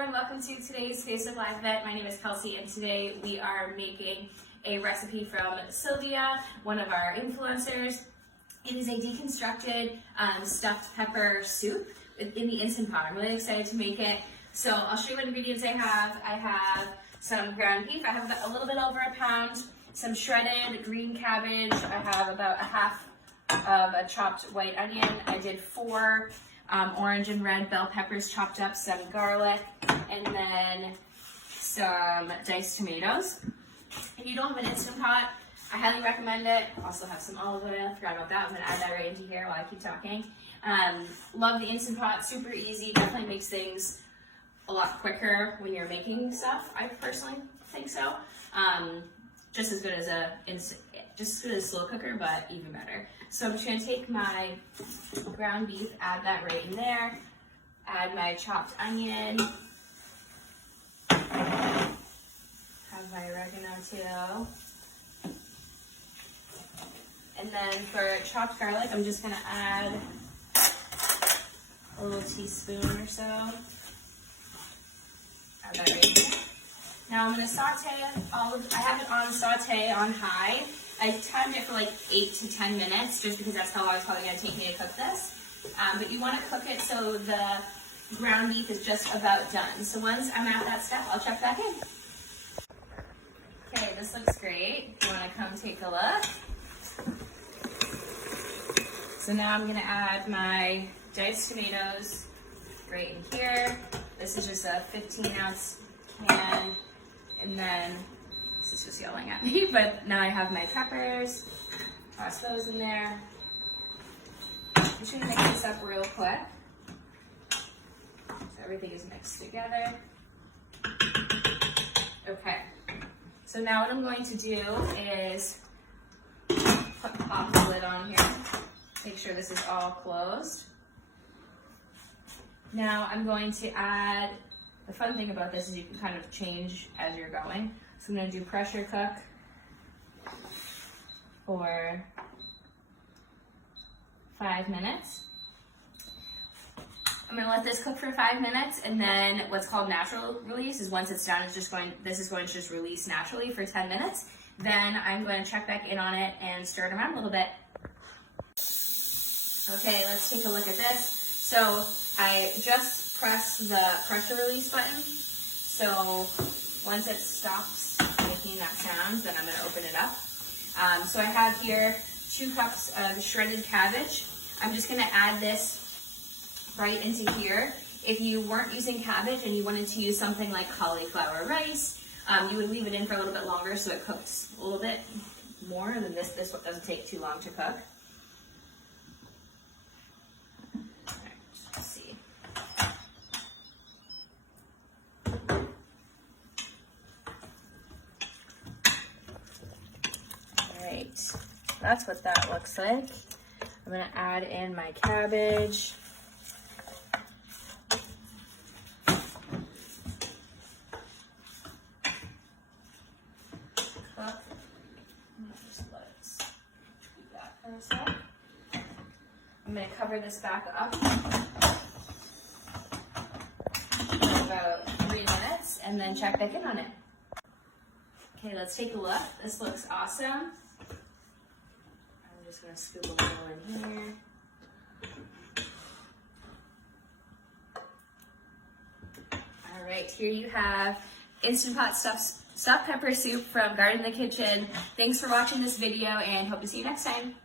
everyone, welcome to today's Taste of Live Vet. My name is Kelsey and today we are making a recipe from Sylvia, one of our influencers. It is a deconstructed stuffed pepper soup in the Instant Pot. I'm really excited to make it. So I'll show you what ingredients I have. I have some ground beef. I have a little bit over a pound, some shredded green cabbage. I have about a half of a chopped white onion. I did 4 orange and red bell peppers chopped up, some garlic, and then some diced tomatoes. If you don't have an Instant Pot, I highly recommend it. Also have some olive oil. Forgot about that. I'm going to add that right into here while I keep talking. Love the Instant Pot. Super easy. Definitely makes things a lot quicker when you're making stuff. I personally think so. Just as good as a slow cooker, but even better. So I'm just going to take my ground beef, add that right in there, add my chopped onion, have my oregano too, and then for chopped garlic, I'm just going to add a little teaspoon or so. Add that right in. Now I'm going to saute I have it on saute on high. I timed it for like 8 to 10 minutes just because that's how long it's probably going to take me to cook this. But you want to cook it so the ground beef is just about done. So once I'm at that step, I'll check back in. Okay, this looks great. You want to come take a look? So now I'm going to add my diced tomatoes right in here. This is just a 15-ounce can. And then, this is just yelling at me, but now I have my peppers. Toss those in there. I'm just going to mix this up real quick so everything is mixed together. Okay, so now what I'm going to do is pop the lid on here. Make sure this is all closed. Now I'm going to add, the fun thing about this is you can kind of change as you're going. So I'm going to do pressure cook for 5 minutes. I'm going to let this cook for 5 minutes, and then what's called natural release is once it's done, this is going to just release naturally for 10 minutes. Then I'm going to check back in on it and stir it around a little bit. Okay, let's take a look at this. So I just pressed the pressure release button. So once it stops making that sound, then I'm going to open it up. So I have here 2 cups of shredded cabbage. I'm just going to add this right into here. If you weren't using cabbage and you wanted to use something like cauliflower rice, you would leave it in for a little bit longer so it cooks a little bit more than this. This one doesn't take too long to cook. Alright, that's what that looks like. I'm going to add in my cabbage. Cook. Just let's do that for a sec. I'm going to cover this back up for about 3 minutes and then check back in on it. Okay, let's take a look. This looks awesome. I'm just going to scoop a little in here. All right, here you have Instant Pot stuffed pepper soup from Garden in the Kitchen. Thanks for watching this video and hope to see you next time.